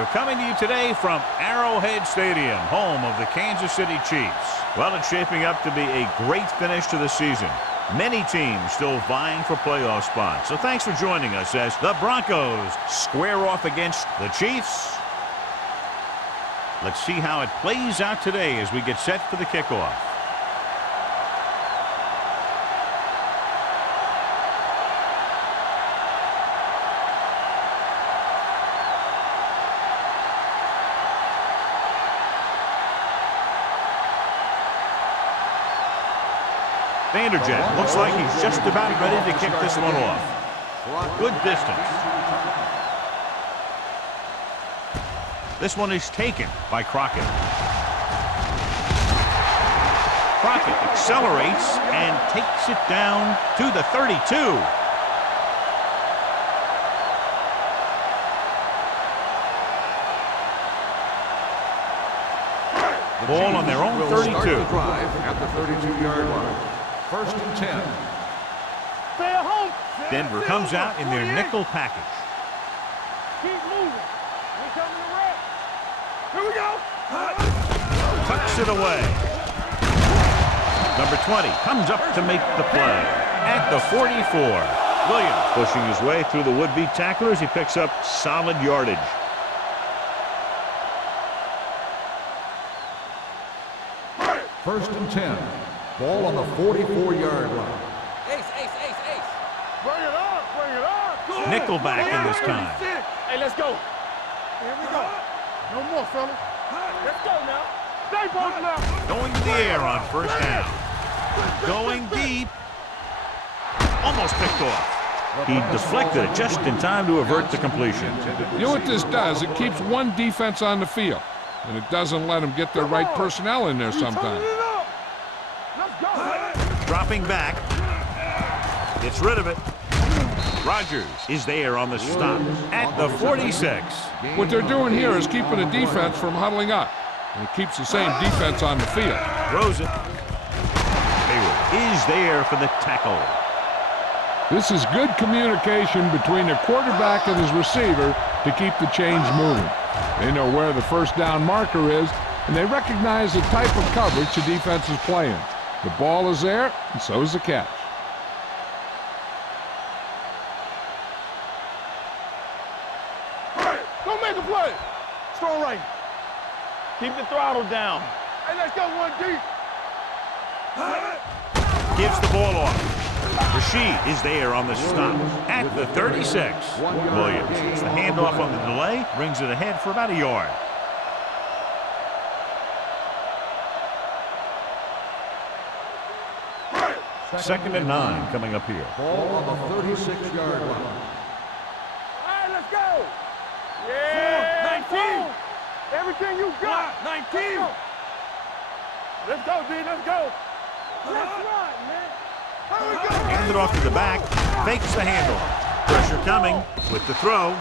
We're coming to you today from Arrowhead Stadium, home of the Kansas City Chiefs. Well, it's shaping up to be a great finish to the season. Many teams still vying for playoff spots. So thanks for joining us as the Broncos square off against the Chiefs. Let's see how it plays out today as we get set for the kickoff. Vanderjagt looks like he's just about ready to kick this one off. Good distance. This one is taken by Crockett. Crockett accelerates and takes it down to the 32. Ball on their own 32. Drive at the 32-yard line. First and 10. Stay at home. Denver comes out in their nickel package. Keep moving. We coming to red. Here we go. Tucks it away. Number 20 comes up to make the play at the 44. Williams pushing his way through the would-be tacklers. He picks up solid yardage. First and 10. Ball on the 44-yard line. Ace. Bring it up. Nickelback in this time. Hey, let's go. Here we go. No more, fella. Let's go now. Stay posted now. Going to the air on first down. Going deep. Almost picked off. He deflected it just in time to avert the completion. You know what this does? It keeps one defense on the field, and it doesn't let them get the right personnel in there sometimes. Let's go. Dropping back. Gets rid of it. Rodgers is there on the stop at the 46. What they're doing here is keeping the defense from huddling up, and it keeps the same defense on the field. Throws it. Hayward is there for the tackle. This is good communication between the quarterback and his receiver to keep the chains moving. They know where the first down marker is, and they recognize the type of coverage the defense is playing. The ball is there, and so is the catch. Don't make a play. Strong right. Keep the throttle down. Hey, let's go one deep. Gives the ball off. Rashid is there on the stop at the 36. Williams gets the handoff on the delay, brings it ahead for about a yard. Second and 9 coming up here. Ball on the 36-yard line. All right, let's go. Yeah, 19. Everything you got. 19. Let's go, D. Let's go. That's right, man. Here we go. Hand it off to the back. Fakes the handoff. Pressure coming with the throw.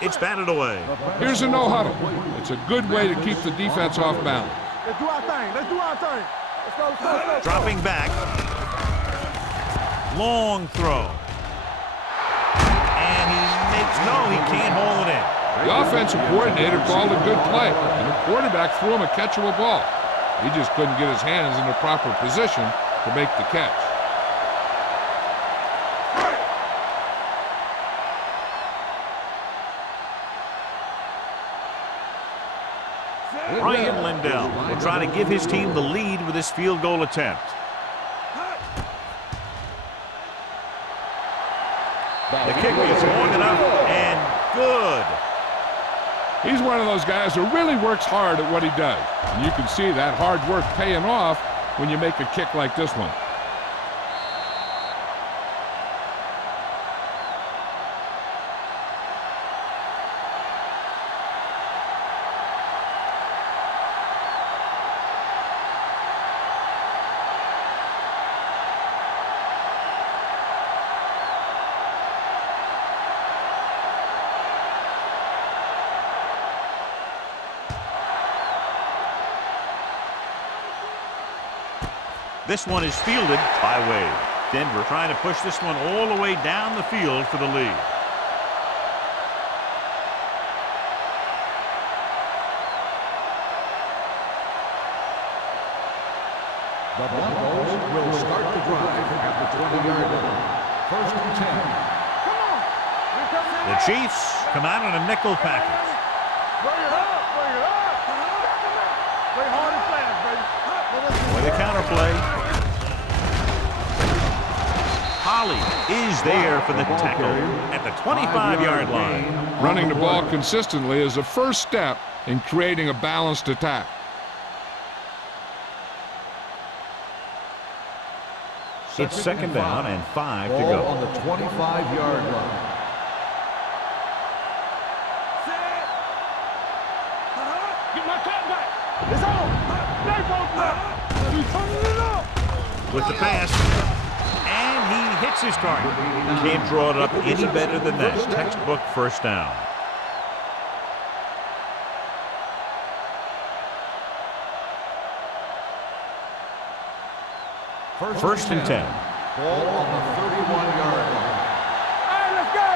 It's batted away. Here's a no-huddle. It's a good way to keep the defense off balance. Let's do our thing. Let's do our thing. Let's go, let's go, let's go. Dropping back. Long throw. And he can't hold it in. The offensive coordinator called a good play, and the quarterback threw him a catchable ball. He just couldn't get his hands in the proper position to make the catch. Ryan Lindell will try to give his team the lead with his field goal attempt. The kick is long enough and good. He's one of those guys who really works hard at what he does. And you can see that hard work paying off when you make a kick like this one. This one is fielded by Wade. Denver trying to push this one all the way down the field for the lead. The Broncos will start the drive at the 20-yard line. First and 10. The Chiefs come out in a nickel package. Bring it up, bring it up. Play hard and fast, baby. With a counterplay. Holly is there for the tackle at the 25-yard line. Running the ball consistently is the first step in creating a balanced attack. It's second down and 5 to Ball go. on the 25-yard line. Get my cat back. It's on. With the pass. And he hits his target. Can't draw it up any better than that. Textbook first down. First and 10. Ball on the 31-yard line. All right, let's go.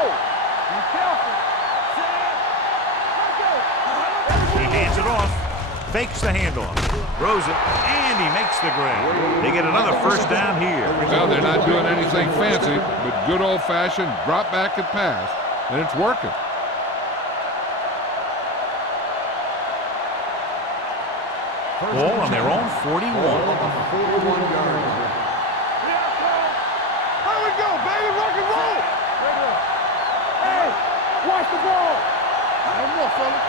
Be careful. He hands it off. Fakes the handoff. Throws it. And he makes the grab. They get another first down here. Well, they're not doing anything fancy, but good old-fashioned drop back and pass, and it's working. Ball on their own 41. Ball on the 41-yard line. Here we go, baby. Rock and roll. Hey, watch the ball. One more, fella.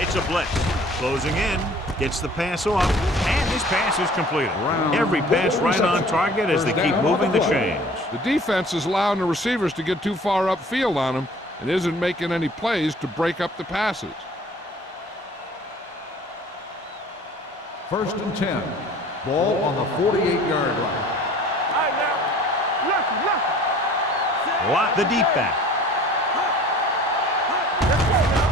It's a blitz. Closing in. Gets the pass off. And his pass is completed. Every pass right on target as they keep moving the chains. The defense is allowing the receivers to get too far upfield on them and isn't making any plays to break up the passes. First and 10. Ball on the 48-yard line. All right, now. Left. Lock the deep back.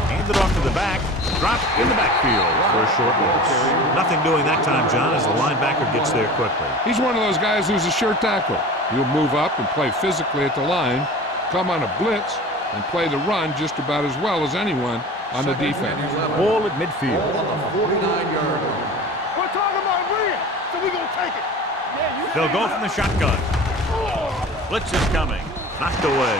Hand it off to the back. Drop in the backfield for a short loss. Nothing doing that time, John, as the linebacker gets there quickly. He's one of those guys who's a sure tackler. He'll move up and play physically at the line, come on a blitz, and play the run just about as well as anyone on the defense. Ball at midfield. Ball on the 49-yard line. We're talking about Rhea, so we're going to take it. Yeah, you They'll go from the shotgun. Blitz is coming. Knocked away.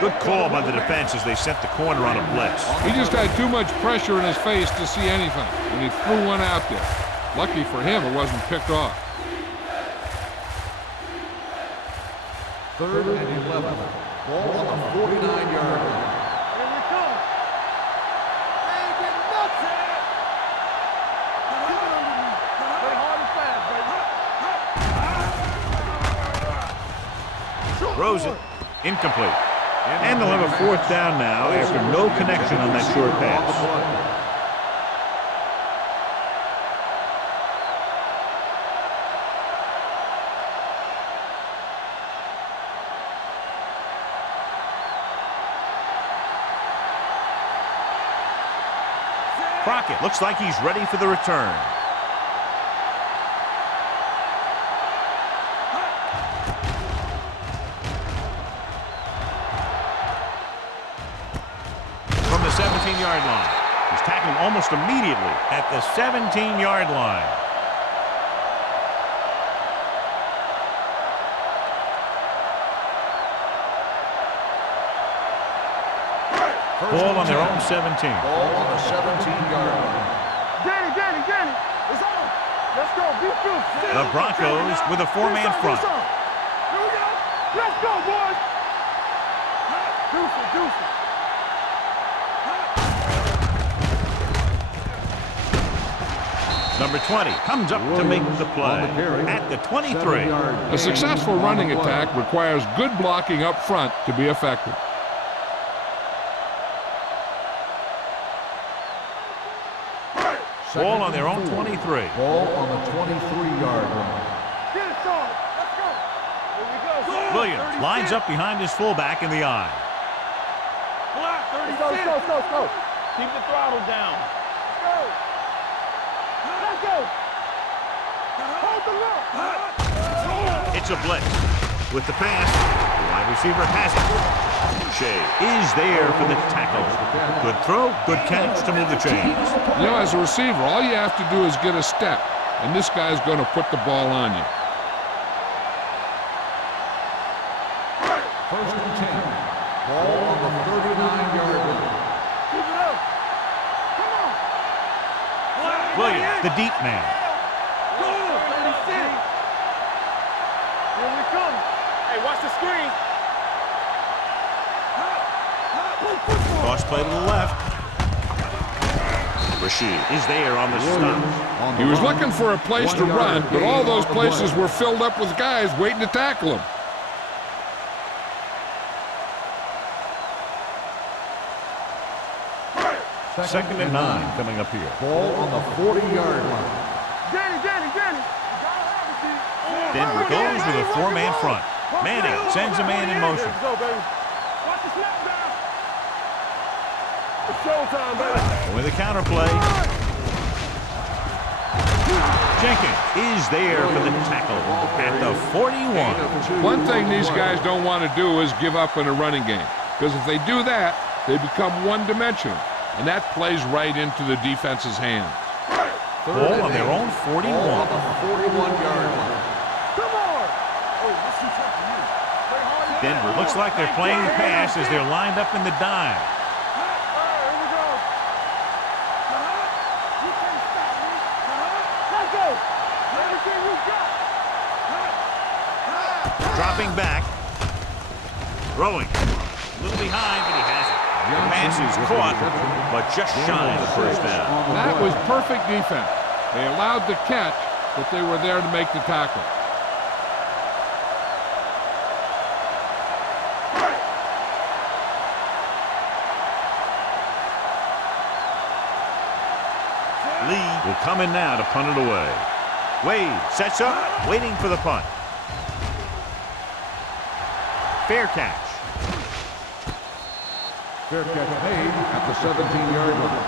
Good call by the defense as they sent the corner on a blitz. He just had too much pressure in his face to see anything, and he threw one out there. Lucky for him, it wasn't picked off. Third and 11. Ball on the 49-yard line. Here we come. Hey, get nuts. Play hard and fast, baby. Throws it. Incomplete. And they'll have a fourth down now after no connection on that short pass. Crockett looks like he's ready for the return. From the 17-yard line. He's tackled almost immediately at the 17-yard line. Ball on their own 17. Ball on the 17-yard line. Danny. It's on. Let's go. Be good. The Broncos with a four-man front. Here we go. Let's go, boys. Deuce. Number 20 comes up to make the play at the 23. A successful running attack requires good blocking up front to be effective. Ball on their own 23. Ball on the 23-yard line. Get it, Sean. Let's go. Here we go. Williams lines up behind his fullback in the eye. Let's go. Keep the throttle down. Let's go. Hold the look. It's a blitz. With the pass, the wide Receiver has it. Shea is there for the tackle. Good throw, good catch to move the chains. You know, as a receiver, all you have to do is get a step, and this guy's going to put the ball on you. First and 10. Ball on the 39-yard line. Keep it up. Come on. Williams, the deep man. Go. 36. Here we come. Hey, watch the screen. Cross play to the left. Rashid is there on the stop. He was looking for a place to run, but all those places were filled up with guys waiting to tackle him. Second and 9 coming up here. Ball on the 40-yard line. Danny. Denver goes with a 4-man front. Manning sends a man in motion. Let's go, baby. Watch the snap down. It's showtime, baby. With a counter play. Jenkins is there for the tackle at the 41. One thing these guys don't want to do is give up in a running game, because if they do that, they become one-dimensional, and that plays right into the defense's hands. Ball on their own 41. Ball on the 41-yard line. Come on. Oh, let's see something new. Play hard. Denver looks like they're playing the pass as they're lined up in the dime. Here we go. You can't stop me. Let's go. Everything you got. Dropping back. Throwing. A little behind, but he has it. The pass is caught, but just shy of the first down. That was perfect defense. They allowed the catch, but they were there to make the tackle. Lee will come in now to punt it away. Wade sets up, waiting for the punt. Fair catch. Fair catch made at the 17-yard line.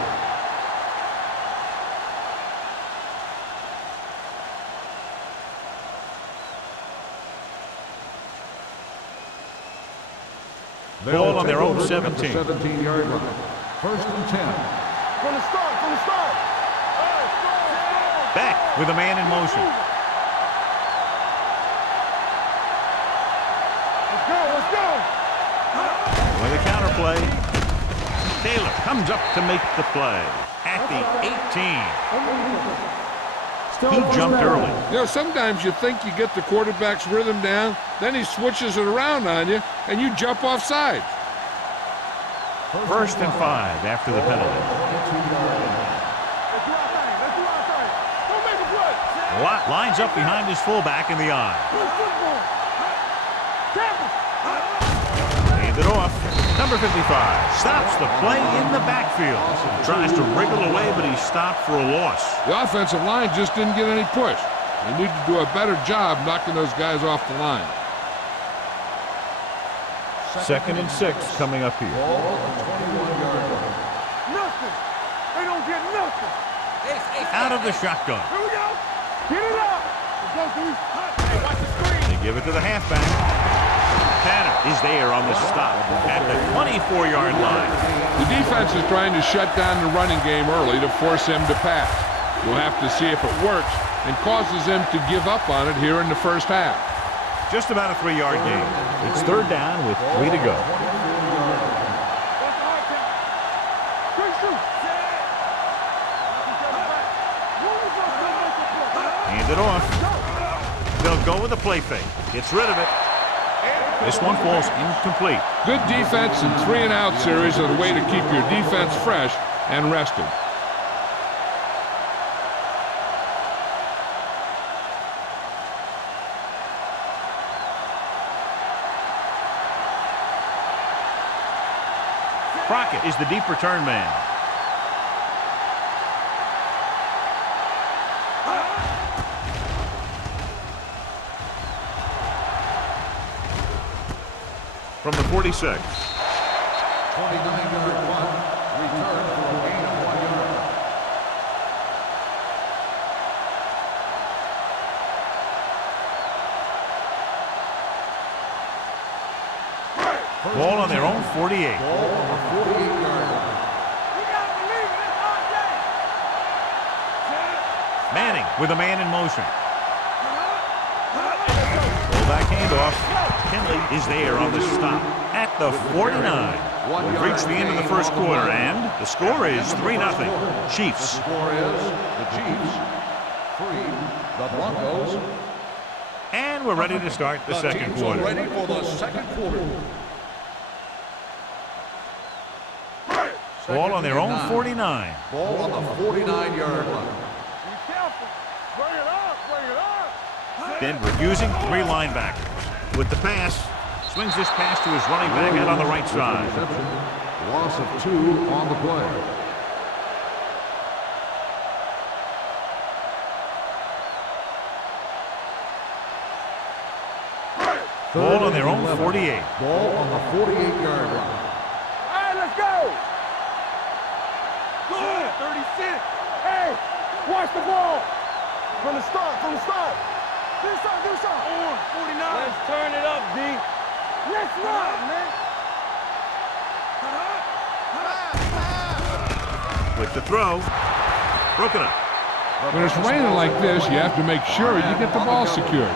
Ball on their own 17. 17-yard line. First and 10. From the start. Back with a man in motion. Let's go. With a counter play. Taylor comes up to make the play at the 18. He jumped early. You know, sometimes you think you get the quarterback's rhythm down, then he switches it around on you, and you jump off sides. First and 5 after the penalty. Let's do our thing. Don't make a play. Watt lines up behind his fullback in the eye. Hand it off. Number 55 stops the play in the backfield. Tries to wriggle away, but he's stopped for a loss. The offensive line just didn't get any push. They need to do a better job knocking those guys off the line. Second and 6 coming up here. Ball on the 21-yard line. Nothing. They don't get nothing. Out of the shotgun. Here we go. Get it up. Let's go, dude. Hey, watch the screen. They give it to the halfback. Tanner is there on the stop at the 24-yard line. The defense is trying to shut down the running game early to force him to pass. We'll have to see if it works and causes him to give up on it here in the first half. Just about a 3-yard gain. It's third down with 3 to go. Hand it off. They'll go with a play fake. Gets rid of it. This one falls incomplete. Good defense and 3-and-out series are the way to keep your defense fresh and rested. Crockett is the deep return man. From the 46. 29-yard punt. Return for a gain of 1 yard. Ball on their own 48. Ball on the 48-yard line. Manning with a man in motion. Fullback handoff. Kinley is there on the stop at the 49. We've reached the end of the first quarter, and the score is 3-0. Chiefs. The score is the Chiefs 3, the Broncos. And we're ready to start the second teams quarter. are ready for the second quarter. Ball on their own 49. Ball on the 49-yard line. Be careful. Bring it up. Bring it up. Denver using 3 linebackers. With the pass, swings this pass to his running back out on the right side. Loss of 2 on the play. Ball on their own 48. Ball on the 48-yard line. All right, let's go. Good. 36. Hey, watch the ball. From the start, from the start. Do something, do something. 49. Let's turn it up, D. Let's run, man. With the throw. Broken up. When it's raining like this, you have to make sure you get the ball secured.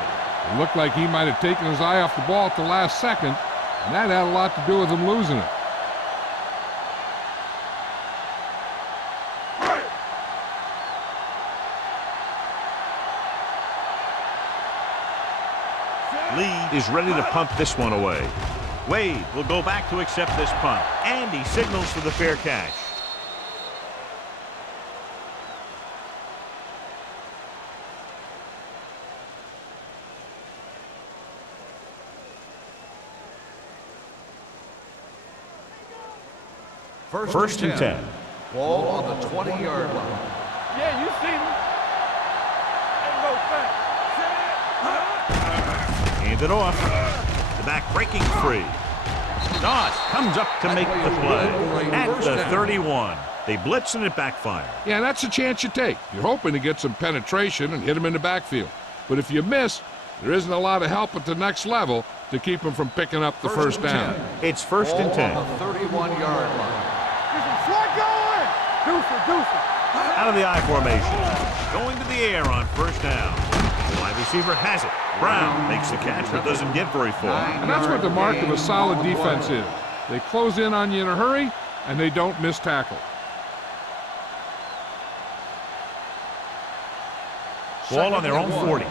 It looked like he might have taken his eye off the ball at the last second, and that had a lot to do with him losing it. Lee is ready to punt this one away. Wade will go back to accept this punt, and he signals for the fair catch. First and 10. Ball on the 20-yard line. Yeah, you see me. Ain't no thing. Hand it off. The back breaking free. Doss comes up to make the play at the 31. They blitz and it backfires. Yeah, that's a chance you take. You're hoping to get some penetration and hit him in the backfield. But if you miss, there isn't a lot of help at the next level to keep him from picking up the first down. It's first and 10. Ball on the 31-yard line. Slide going. Deuce. Out of the I formation. Going to the air on first down. The wide receiver has it. Brown makes the catch but doesn't get very far. And that's what the mark of a solid defense is. They close in on you in a hurry, and they don't miss tackle. Ball on their own 40.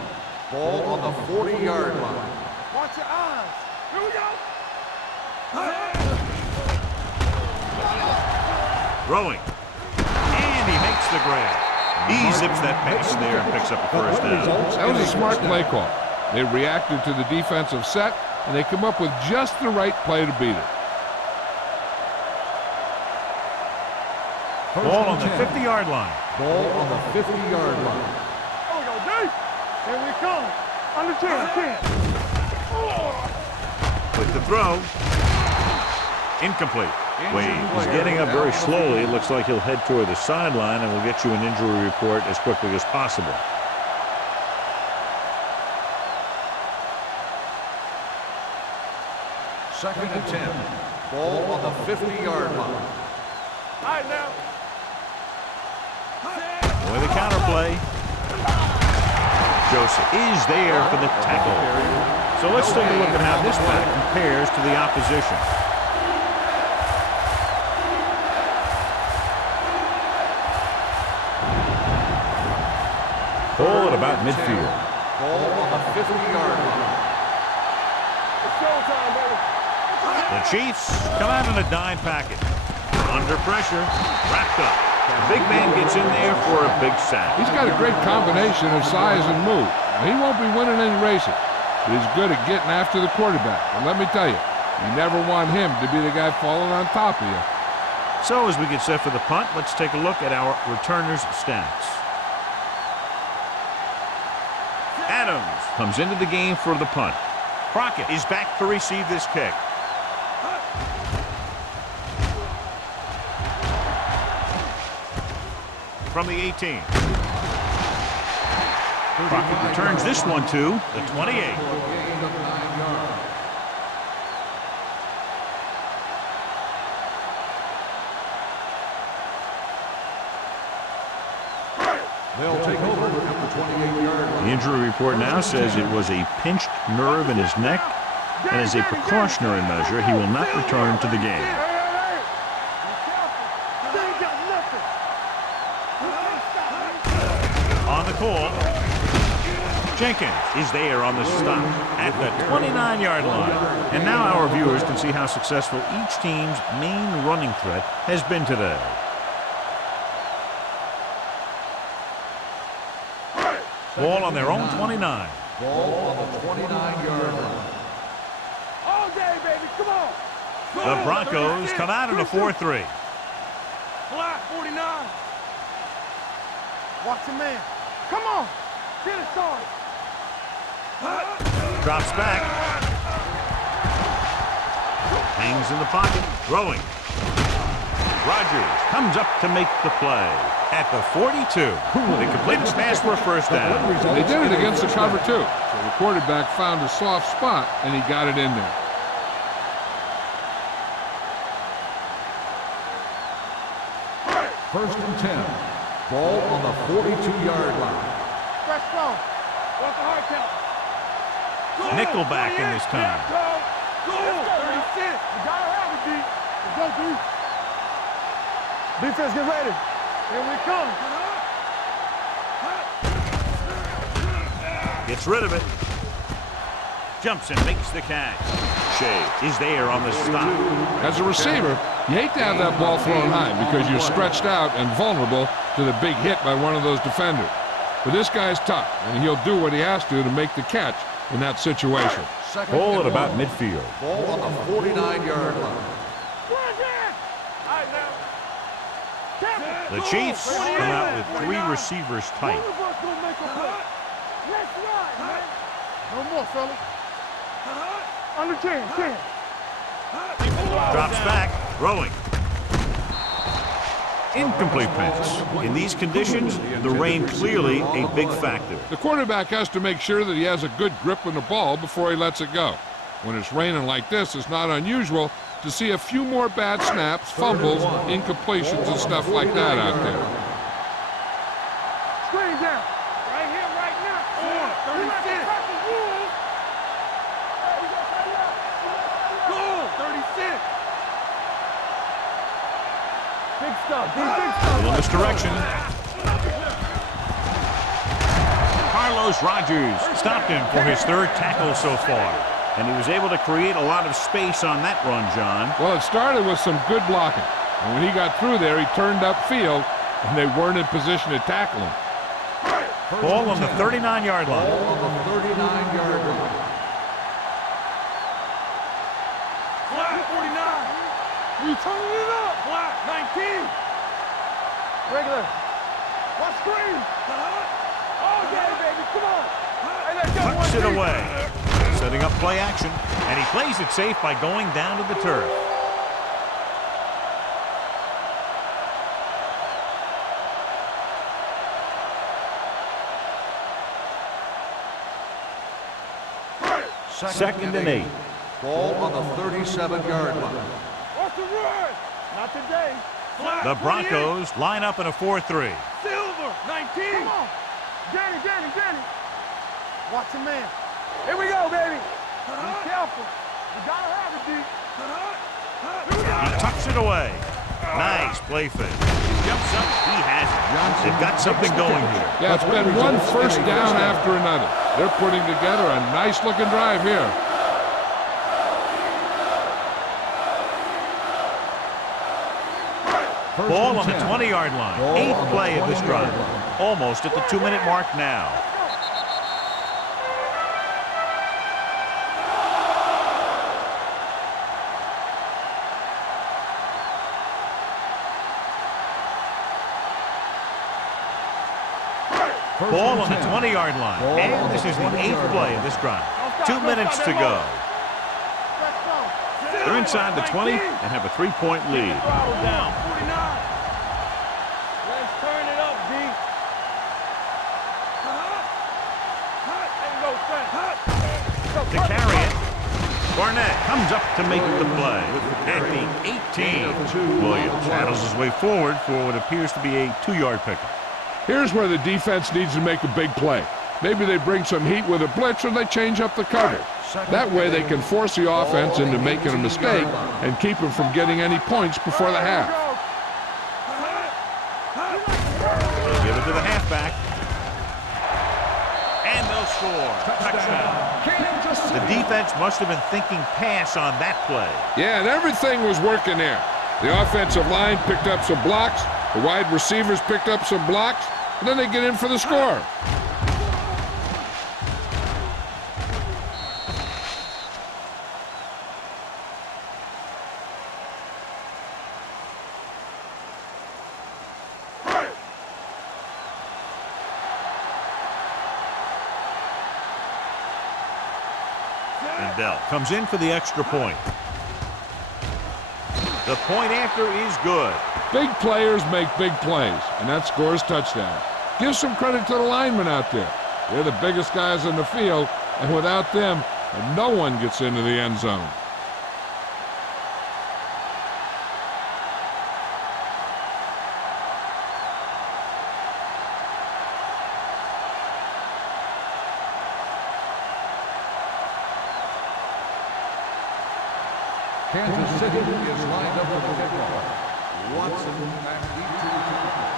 Ball on the 40-yard line. Watch your eyes. Here we go. Throwing. And he makes the grab. He zips that pass there and picks up a first down. That was a smart play call. They reacted to the defensive set, and they come up with just the right play to beat it. Ball on the 50-yard line. Ball on the 50-yard line. Here we go, D. Here we come. Under 10. With the throw. Incomplete. Wade is getting up very slowly. It looks like he'll head toward the sideline, and we'll get you an injury report as quickly as possible. Second and 10. Ball on the 50-yard line. All right, now. With the counter play. Joseph is there for the tackle. So let's take a look at how this back compares to the opposition. Ball at about midfield. Ball on the 50-yard line. It's showtime, baby. The Chiefs come out in a dime package. Under pressure, wrapped up. The big man gets in there for a big sack. He's got a great combination of size and move. Now, he won't be winning any races, but he's good at getting after the quarterback. And let me tell you, you never want him to be the guy falling on top of you. So as we get set for the punt, let's take a look at our returners' stats. Adams comes into the game for the punt. Crockett is back to receive this kick. From the 18. Crockett returns this one to the 28. They'll take over at the 28-yard line. The injury report now says it was a pinched nerve in his neck, and as a precautionary measure, he will not return to the game. On the call, Jenkins is there on the stop at the 29-yard line. And now our viewers can see how successful each team's main running threat has been today. Ball on their own 29. Ball on the 29-yard line. All day, baby, come on. The Broncos come out in a 4-3. Flat 49. Watch your man. Come on. Get it started. Drops back. Hangs in the pocket. Throwing. Rogers comes up to make the play at the 42. They complete his pass for a first down. They did it against the cover, too. So the quarterback found a soft spot, and he got it in there. First and 10. Ball on the 42-yard line. Fresh phone. What's the hard count? Nickelback in this time. Go. 36. You gotta have it, D. Let's go, D. Defense, get ready. Here we come. Gets rid of it. Jumps and makes the catch. Shea is there on the stop. As a receiver, you hate to have that ball thrown high because you're stretched out and vulnerable to the big hit by one of those defenders. But this guy's tough, and he'll do what he has to make the catch in that situation. Ball at about midfield. Ball on the 49-yard line. The Chiefs come out with 3 receivers tight. No more, fella. Under 10. Drops back, throwing. Incomplete pass. In these conditions, the rain clearly a big factor. The quarterback has to make sure that he has a good grip on the ball before he lets it go. When it's raining like this, it's not unusual to see a few more bad snaps, fumbles, incompletions, and stuff like that out there. Screen down. Right here, right now. 36. Go. 36. Big stuff. Big stuff. Little misdirection. Carlos Rogers stopped him for his 3rd tackle so far. And he was able to create a lot of space on that run, John. Well, it started with some good blocking. And when he got through there, he turned upfield, and they weren't in position to tackle him. Ball on the 39-yard line. Ball on the 39-yard line. Flat 49. You turning it up. Flat 19. Regular. Watch screen. Oh, yeah, baby. Come on. Hey, let's go. Tucks it away. Setting up play action. And he plays it safe by going down to the turf. Second and 8. Ball on the 37-yard line. What's the run? Not today. The Broncos line up in a 4-3. Silver, 19. Come on. Danny. Watch your man. Here we go, baby. Be careful. You gotta have it, D. He tucks it away. Nice play fake. Jumps up. He has it. They've got something going here. Yeah, it's been one first down after another. They're putting together a nice-looking drive here. Ball on the 20-yard line. 8th play of this drive. Almost at the 2-minute mark now. Ball on the 20-yard line. And this is the 8th play of this drive. 2 minutes to go. They're inside the 20 and have a 3-point lead. Down, 49. Let's turn it up, D. To carry it, Barnett comes up to make the play at the 18. Williams handles his way forward for what appears to be a 2-yard pickup. Here's where the defense needs to make a big play. Maybe they bring some heat with a blitz or they change up the cover. That way they can force the offense into making a mistake and keep them from getting any points before the half. They'll give it to the halfback. And they'll score. Touchdown. The defense must have been thinking pass on that play. Yeah, and everything was working there. The offensive line picked up some blocks, the wide receivers picked up some blocks, and then they get in for the score. Comes in for the extra point. The point after is good. Big players make big plays, and that scores touchdown. Give some credit to the linemen out there. They're the biggest guys in the field, and without them, no one gets into the end zone. Kansas City is lined up for the kickoff. Watson back deep to return.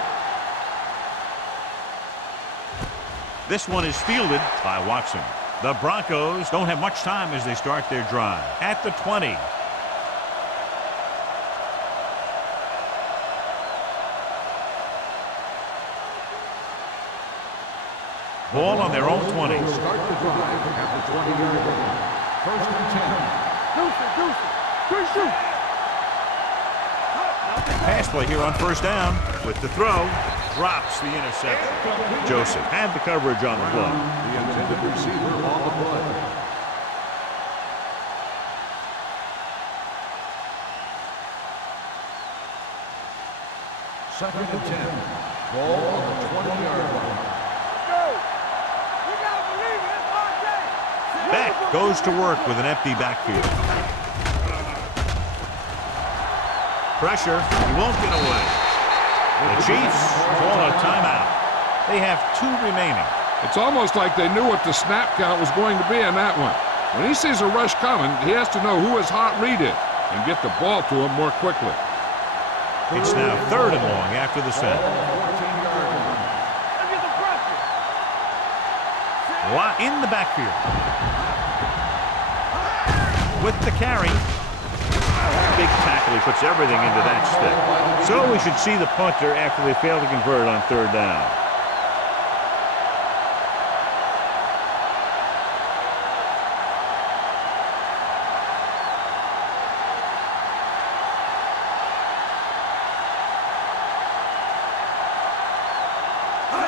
This one is fielded by Watson. The Broncos don't have much time as they start their drive. At the 20. Ball on their own 20. Start the drive at the 20-yard line. First and 10. Pass play here on first down with the throw. Drops the interception. Joseph had the coverage on the play. The intended receiver on the play. Second and 10. Ball on the 20-yard line. Beck goes to work with an empty backfield. Pressure, he won't get away. The Chiefs call a timeout. They have 2 remaining. It's almost like they knew what the snap count was going to be on that one. When he sees a rush coming, he has to know who his hot read is and get the ball to him more quickly. It's now 3rd and long after the snap. Watt in the backfield. With the carry. Big tackle. He puts everything into that stick. So we should see the punter after they fail to convert on 3rd down.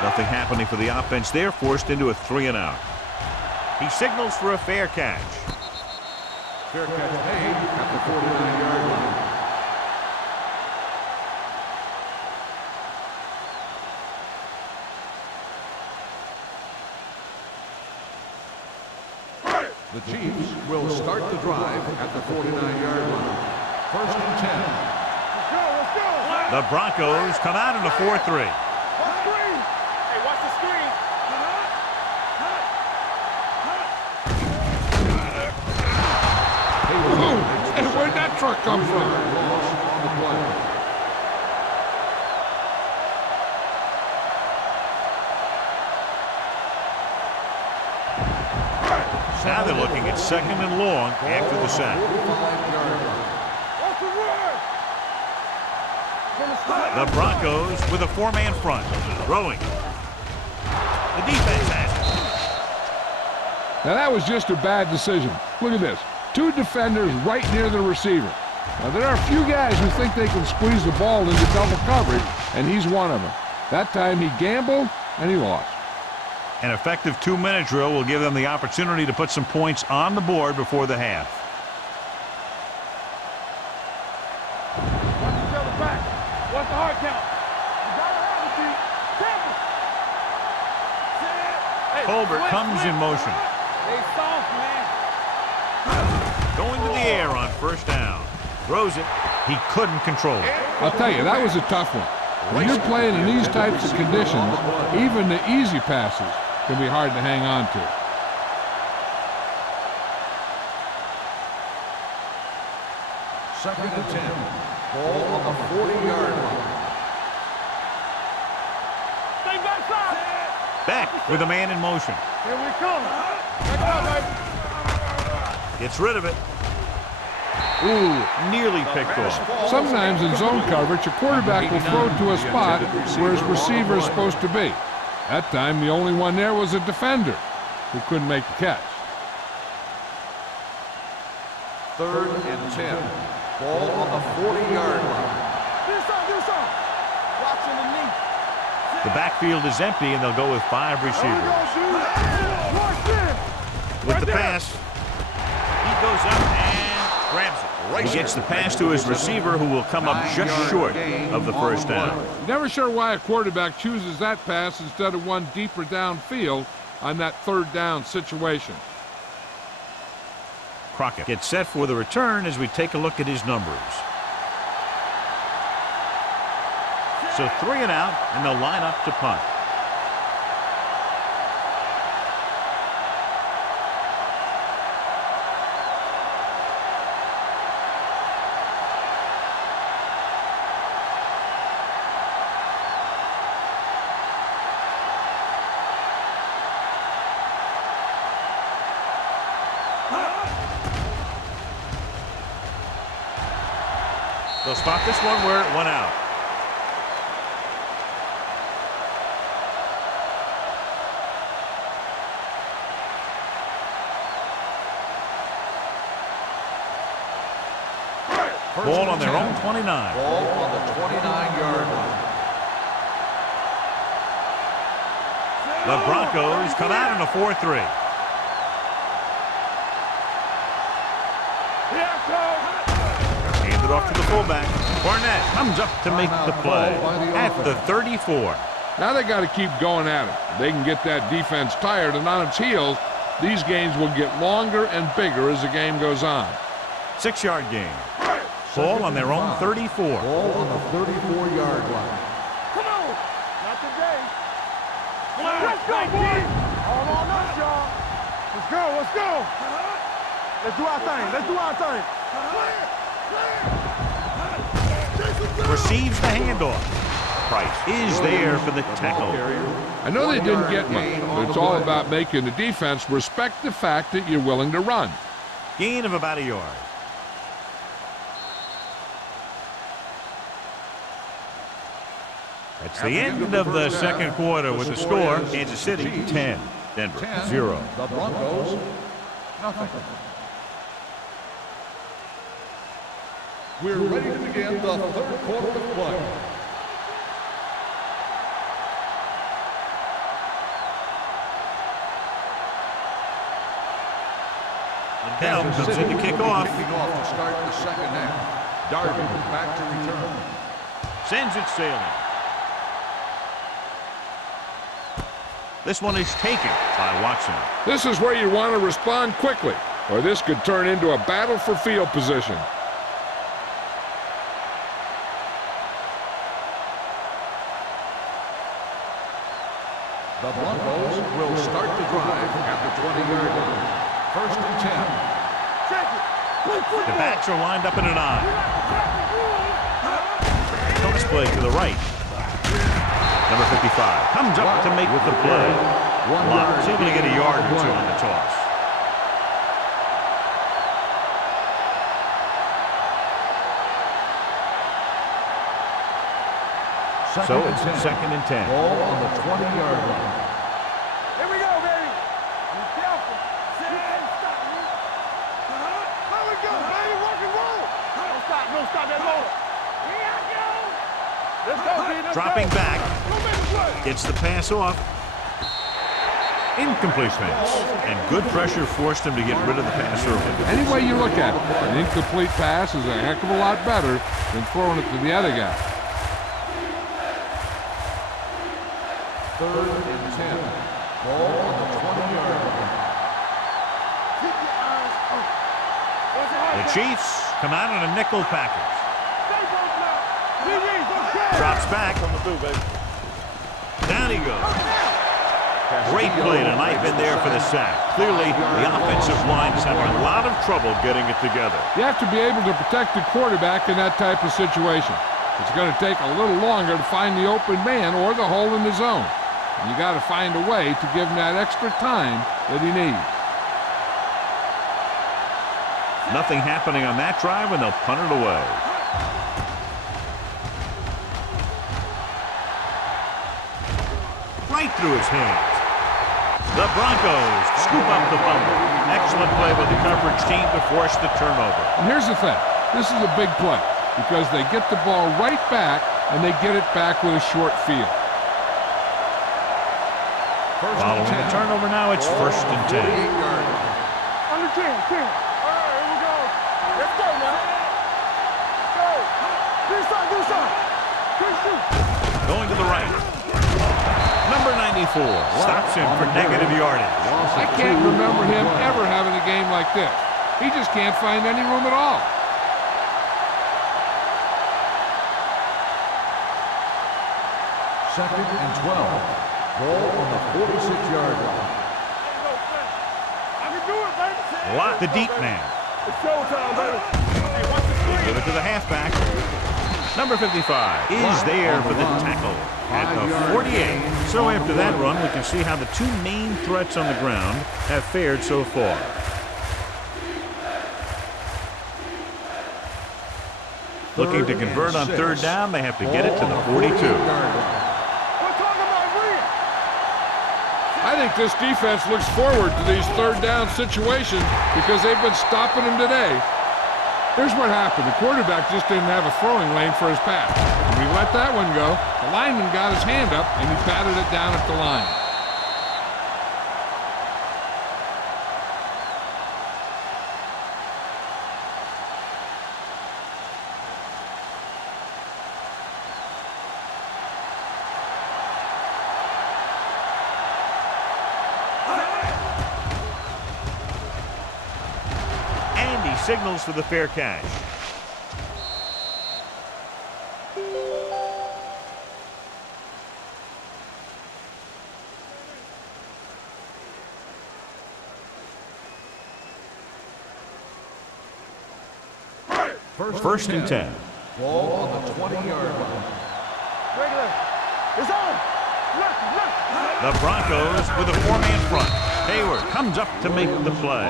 Nothing happening for the offense there, forced into a 3-and-out. He signals for a fair catch. Fair catch made at the 49-yard line. The Chiefs will start the drive at the 49-yard line. First and 10. Let's go. The Broncos come out in a 4-3. And where'd that truck come from? Now they're looking at 2nd and long after the sack. The Broncos with a 4-man front. Throwing. The defense has it. Now that was just a bad decision. Look at this. 2 defenders right near the receiver. Now there are a few guys who think they can squeeze the ball into double coverage, and he's one of them. That time he gambled, and he lost. An effective 2-minute drill will give them the opportunity to put some points on the board before the half. Watch each other back. What's the hard count? You gotta have it, G. Colbert comes in motion. They soft, man. Going to the air on 1st down. Throws it. He couldn't control it. I'll tell you, that was a tough one. When you're playing in these types of conditions, even the easy passes can be hard to hang on to. Second and 10. Ball on the 40-yard line. Stay backside. Back with a man in motion. Here we come. Check it out, baby. Gets rid of it. Ooh, nearly picked off. Sometimes in zone coverage, a quarterback will throw to a spot where his receiver is supposed to be. That time, the only one there was a defender who couldn't make the catch. Third and 10. Ball on the 40-yard line. Do something. Watch underneath. The backfield is empty, and they'll go with 5 receivers. With the pass, he goes up and grabs it. He gets the pass to his receiver, who will come up just short of the first down. Never sure why a quarterback chooses that pass instead of one deeper downfield on that third down situation. Crockett gets set for the return as we take a look at his numbers. So 3 and out, and they'll line up to punt. They'll spot this one where it went out. Ball on their own 29. Ball on the 29-yard line. The Broncos come out in a 4-3. Hand it off to the fullback. Barnett comes up to make the play at the 34. Now they got to keep going at it. If they can get that defense tired and on its heels, these games will get longer and bigger as the game goes on. 6-yard gain. Ball on their own 34. Ball on the 34-yard line. Come on. Not today. Let's go, boys. All on us, y'all. Let's go. Let's do our thing. Receives the handoff. Price is there for the tackle. I know they didn't get much, but it's all about making the defense respect the fact that you're willing to run. Gain of about a yard. That's the end of the second quarter with the score. Kansas City 10, Denver 0. The Broncos, nothing. We're ready to begin the third quarter of play. Bell comes in to kick off. Kicking off to start the second half. Darby back to return. Sends it sailing. This one is taken by Watson. This is where you want to respond quickly, or this could turn into a battle for field position. The Broncos will start the drive at the 20-yard line. First and 10. Check it. The backs are lined up in an eye. Toss play to the right. Number 55 comes up to make the play. Locke's able to get a yard or two on the toss. So it's second and 10. Ball on the 20-yard line. Here we go, baby. Be careful. Here we go, baby. Rock and roll. No stop that motor. Here I go. Let's go, D. Let's Dropping go. back. Go make the play. Gets the pass off. Incomplete pass. And good pressure forced him to get rid of the pass early. Any way you look at it, an incomplete pass is a heck of a lot better than throwing it to the other guy. Third and 10. Ball on the 20-yard line. Keep your eyes open. What's the The Chiefs come out in a nickel package. Stay both now. DBs, let's go. Drops back. Down he goes. Great play tonight in there for the sack. Clearly, the offensive line is having a lot of trouble getting it together. You have to be able to protect the quarterback in that type of situation. It's going to take a little longer to find the open man or the hole in the zone. And you got to find a way to give him that extra time that he needs. Nothing happening on that drive, and they'll punt it away. Right through his hands. The Broncos scoop up the fumble. Excellent play with the coverage team to force the turnover. And here's the thing. This is a big play because they get the ball right back and they get it back with a short field. Following the turnover now, it's 1st and 10. Under 10. All right, here we go. Let's go now. Let's go. Do something. Going to the right. Number 94 stops him for negative yardage. I can't remember him ever having a game like this. He just can't find any room at all. Second and 12. Ball on the 46-yard line. I can do it, baby. Lock the deep man. It's showtime, baby. Give it to the halfback. Number 55 is there for the tackle at the 48. So after that run, we can see how the two main threats on the ground have fared so far. Looking to convert on 3rd down, they have to get it to the 42. I think this defense looks forward to these 3rd down situations because they've been stopping them today. Here's what happened. The quarterback just didn't have a throwing lane for his pass. When we let that one go, the lineman got his hand up and he batted it down at the line. Signals for the fair catch. First and 10. Ball on the 20-yard line. It's on. The Broncos with a 4-man front. Hayward comes up to make the play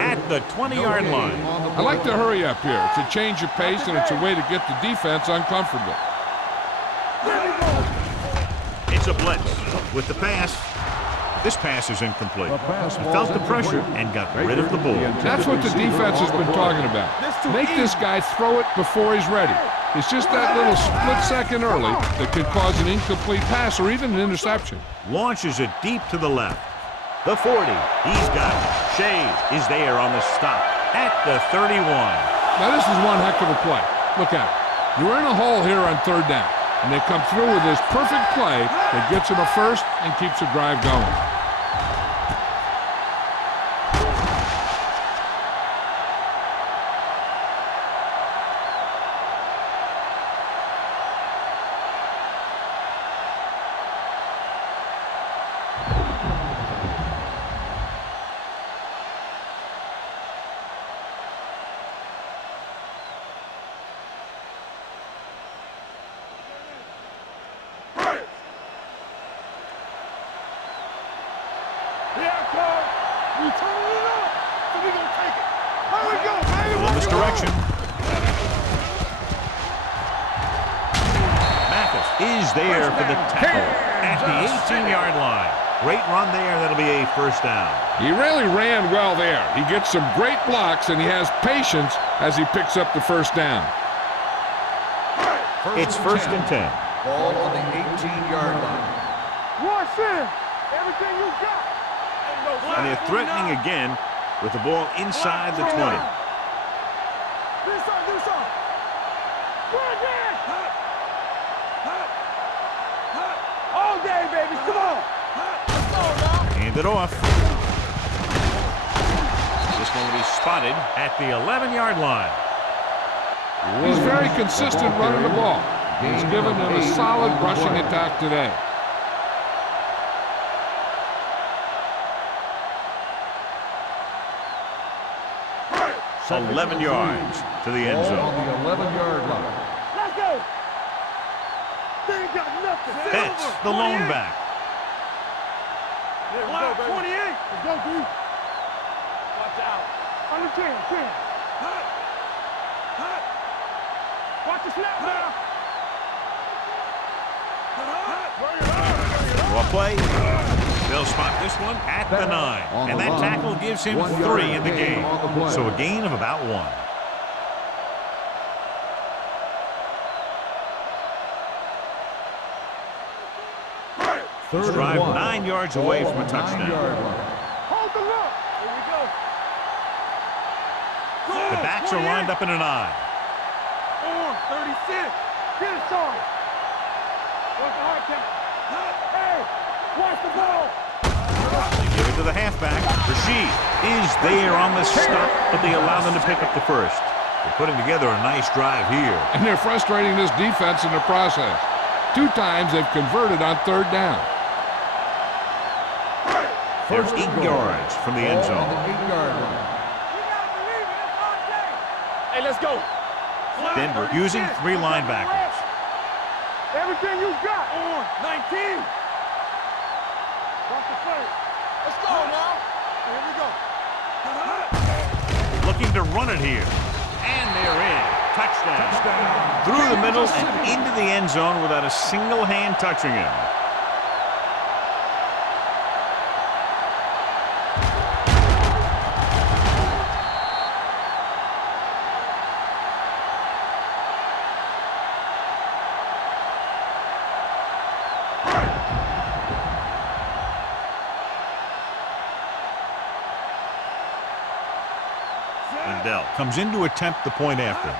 at the 20-yard line. I like to hurry up here. It's a change of pace, and it's a way to get the defense uncomfortable. It's a blitz with the pass. This pass is incomplete. He felt the pressure and got rid of the ball. That's what the defense has been talking about. Make this guy throw it before he's ready. It's just that little split second early that could cause an incomplete pass or even an interception. Launches it deep to the left. The 40. He's got it. Shea is there on the stop at the 31. Now this is one heck of a play. Look at it. You're in a hole here on 3rd down, and they come through with this perfect play that gets them a first and keeps the drive going. Misdirection. Mathis is there for the tackle at the 18-yard line. Great run there. That'll be a first down. He really ran well there. He gets some great blocks, and he has patience as he picks up the first down. It's 1st and 10. Ball on the 18-yard line. Rush in. Everything you got. And they're threatening again with the ball inside the 20. Do something. Run in. All day, baby. Come on. Let's go now. Hand it off. This one will be spotted at the 11-yard line. He's very consistent running the ball. He's given them a solid rushing attack today. 11 yards to the end zone. On the 11-yard line. Let's go. They ain't got nothing. Fitz, the lone back. There we go, baby. 28. Let's go, D. Watch out. Under 10, 10. Watch the snap now. Draw play. They'll spot this one at the 9. And that tackle gives him 3 in the game. So a gain of about 1. This drive 9 yards away from a touchdown. Hold the look. Here we go. The backs are lined up in an I. 36. Get it, Sean. Watch the hard count. Hey, watch the ball. They give it to the halfback. Rashid is there on the stop, but they allow them to pick up the first. They're putting together a nice drive here. And they're frustrating this defense in the process. 2 times they've converted on 3rd down. They're 8 yards from the end zone. Hey, let's go. Denver using 3 linebackers. Everything you got. 19. Watch the play. Let's go now. Here we go. Looking to run it here. And they're in. Touchdown. Through the middle and into the end zone without a single hand touching him. Lindell comes in to attempt the point after.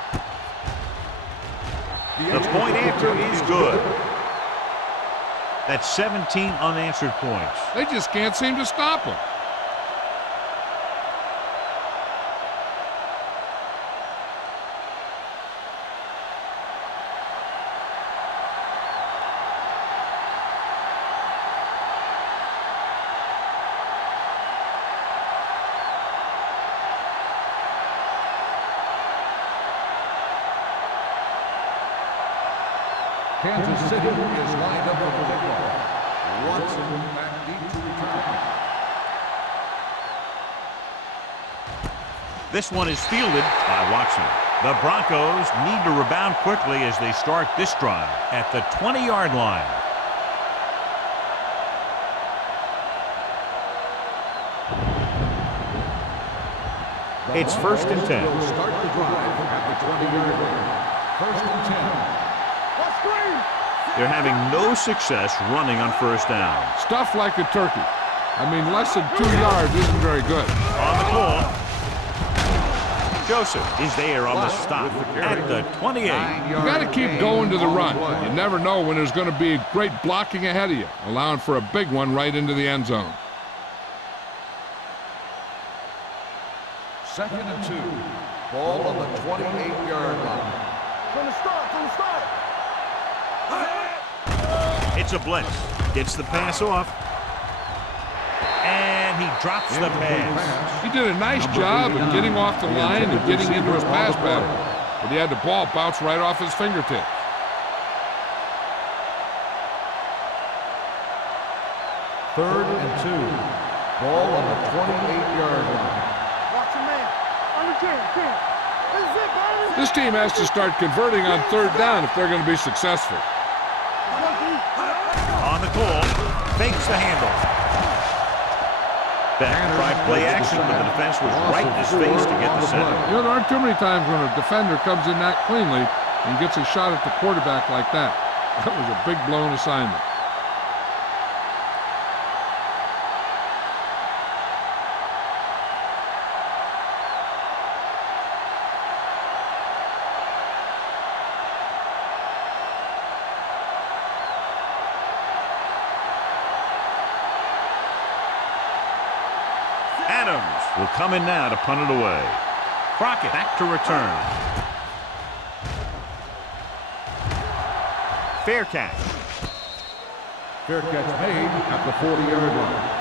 The point after is good. That's 17 unanswered points. They just can't seem to stop him. Kansas City is lined up for the kickoff. Watson back deep to return. This one is fielded by Watson. The Broncos need to rebound quickly as they start this drive at the 20-yard line. It's 1st and 10. Will start the drive at the 20-yard line. 1st and 10. They're having no success running on 1st down. Stuff like a turkey. I mean, less than 2 yards isn't very good. On the call. Joseph is there on the stop at the 28. You got to keep going to the run. You never know when there's going to be great blocking ahead of you, allowing for a big one right into the end zone. 2nd and 2. Ball on the 28-yard line. From the start, from the start. It's a blitz. Gets the pass off. And he drops the pass. He did a nice job of getting off the line and getting into his pass pattern, but he had the ball bounce right off his fingertips. 3rd and 2. Ball on the 28-yard line. Watch your man. Under 10, 10. This is it, baby. This team has to start converting on 3rd down if they're going to be successful. On the call, fakes the handoff. Beck tried play action, but the defense was right in his face to get the center. You know, there aren't too many times when a defender comes in that cleanly and gets a shot at the quarterback like that. That was a big blown assignment. Adams will come in now to punt it away. Crockett back to return. fair catch. Fair catch made at the 40-yard line.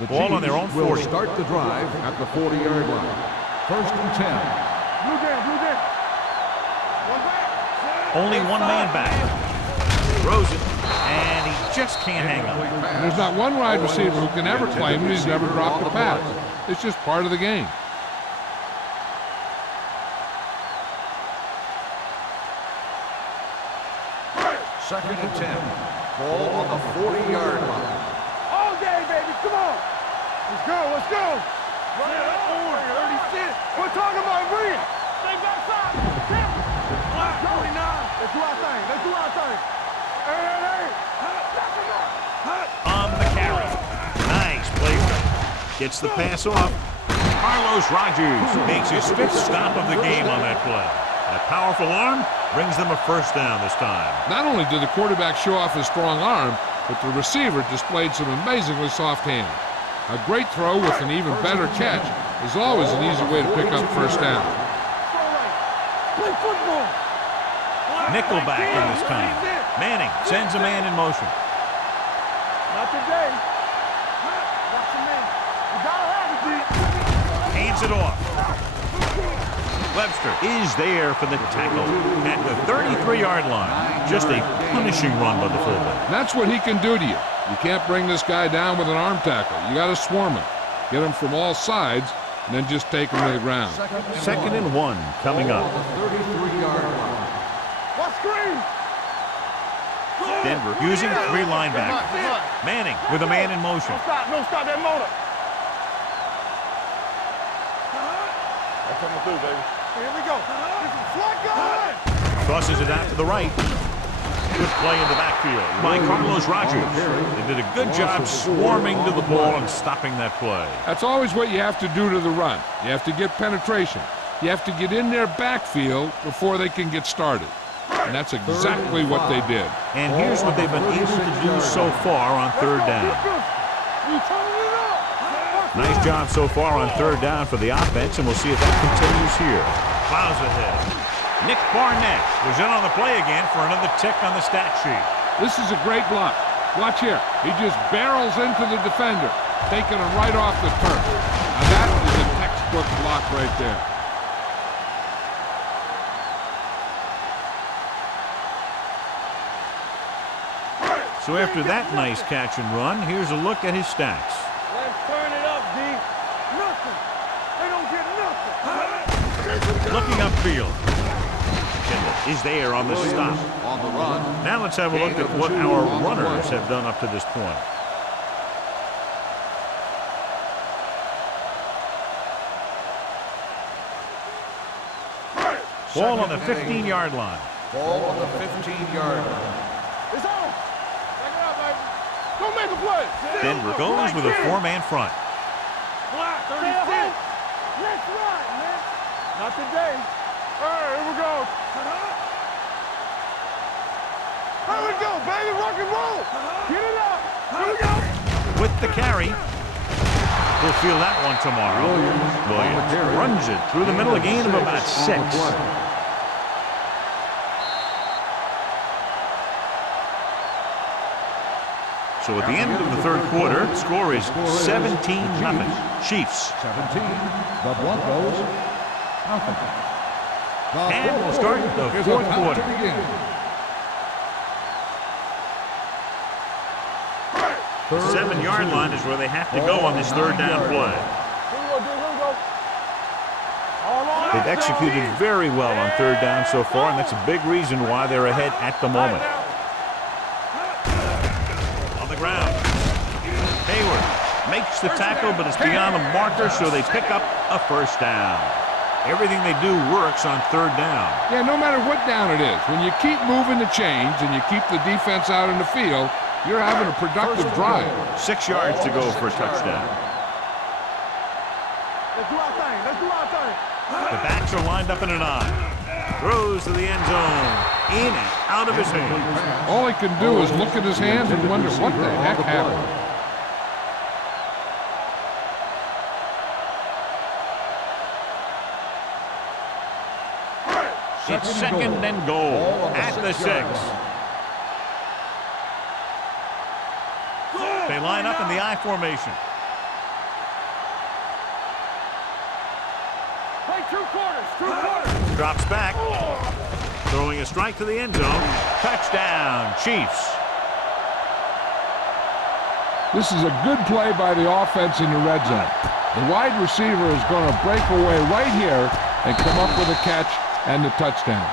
The Ball on their own Chiefs will 40. start the drive at the 40-yard line. 1st and 10. Blue down, blue down. One back. Only one man back. Throws it, and he just can't hang on. And there's not one wide receiver who can ever claim that he's never dropped a pass. It's just part of the game. Second and 10. Ball on the 40-yard line. All day, baby. Come on. Let's go. Let's go. Run it over. 36. We're talking about bringing. Stay backside. Block 49. Let's do our thing. Let's do our thing. Hey. On the carry. Nice play. Gets the pass off. Carlos Rogers makes his 5th stop of the game on that play. That powerful arm brings them a first down this time. Not only did the quarterback show off his strong arm, but the receiver displayed some amazingly soft hands. A great throw with an even better catch is always an easy way to pick up first down. Play football. Nickelback in this time. Manning sends a man in motion. Not today. Watch your man. You gotta have it, D. Hands it off. Webster is there for the tackle at the 33-yard line. Just a punishing run by the fullback. And that's what he can do to you. You can't bring this guy down with an arm tackle. You got to swarm him. Get him from all sides, and then just take him to the ground. Second and 1 coming up. 33-yard line. What screen? Denver using 3 linebackers. Manning with a man in motion. No stop that motor. That's coming through, baby. Here we go. This is Flacco. Crosses it out to the right. Good play in the backfield by Carlos Rogers. They did a good job swarming to the ball and stopping that play. That's always what you have to do to the run. You have to get penetration. You have to get in their backfield before they can get started. And that's exactly what they did. And here's what they've been able to do so far on 3rd down. Nice job so far on 3rd down for the offense, and we'll see if that continues here. Plows ahead. Nick Barnett was in on the play again for another tick on the stat sheet. This is a great block. Watch here. He just barrels into the defender, taking him right off the turf. Now that is a textbook block right there. So after that nice catch and run, here's a look at his stats. Let's turn it up, D. Nothing. They don't get nothing. Looking upfield. Kendall is there on the stop. On the run. Now let's have a look at what our runners have done up to this point. Ball on the 15-yard line. Ball on the 15-yard line. It's on. Back it up, baby. Don't make a play. Denver goes with a 4-man front. Block 36. Let's run, man. Not today. All right, here we go. Here we go, baby. Rock and roll. Get it up. Here we go. With the carry. We'll feel that one tomorrow. Williams runs it through the middle, a gain of about 6. So at the end of the 3rd quarter, the score is 17-0. Chiefs. 17. The Broncos. Nothing. And we'll start the 4th quarter. 7-yard line is where they have to go on this 3rd down play. They've executed very well on 3rd down so far, and that's a big reason why they're ahead at the moment. On the ground. Hayward makes the tackle, but it's beyond the marker, so they pick up a first down. Everything they do works on 3rd down. Yeah, no matter what down it is, when you keep moving the chains and you keep the defense out in the field, you're having a productive drive. 6 yards to go for a touchdown. Let's do our thing. Let's do our thing. The backs are lined up in an eye. Throws to the end zone. In and out of his hand. All he can do is look at his hands and wonder what the heck happened. It's second and goal at the 6. They line up in the I formation. Play 2 quarters. Drops back. Throwing a strike to the end zone. Touchdown, Chiefs. This is a good play by the offense in the red zone. The wide receiver is going to break away right here and come up with a catch and the touchdown.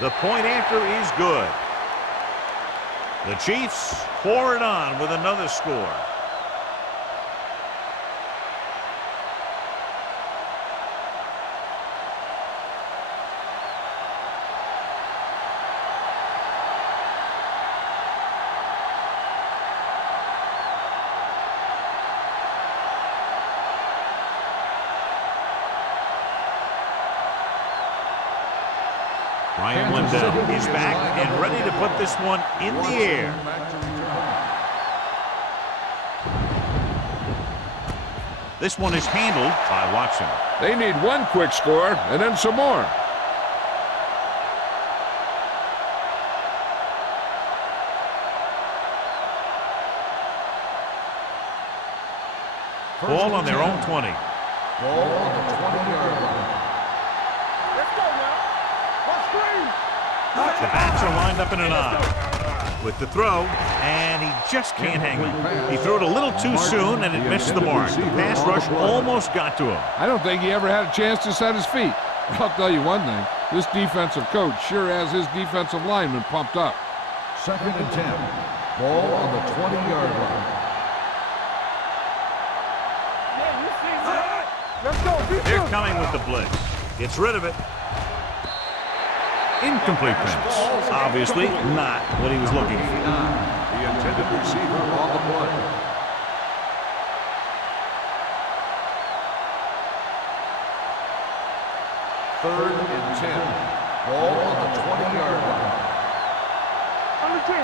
The point after is good. The Chiefs pour it on with another score. Ryan Lindell is back and ready to put this one in the air. This one is handled by Watson. They need one quick score and then some more. Ball on their own 20. Ball on the 20-yard line. Let's go now. Let's screen. The backs are lined up in an I. With the throw, and he just can't hang it. He threw it a little too soon, and it missed the mark. The pass rush almost got to him. I don't think he ever had a chance to set his feet. I'll tell you one thing. This defensive coach sure has his defensive lineman pumped up. Second and 10. Ball on the 20-yard line. Yeah, you see that? Let's go. They're coming with the blitz. Gets rid of it. Incomplete pass. Obviously not what he was looking for. The intended receiver on the play. Third and 10. Ball on the 20-yard line. On the 10.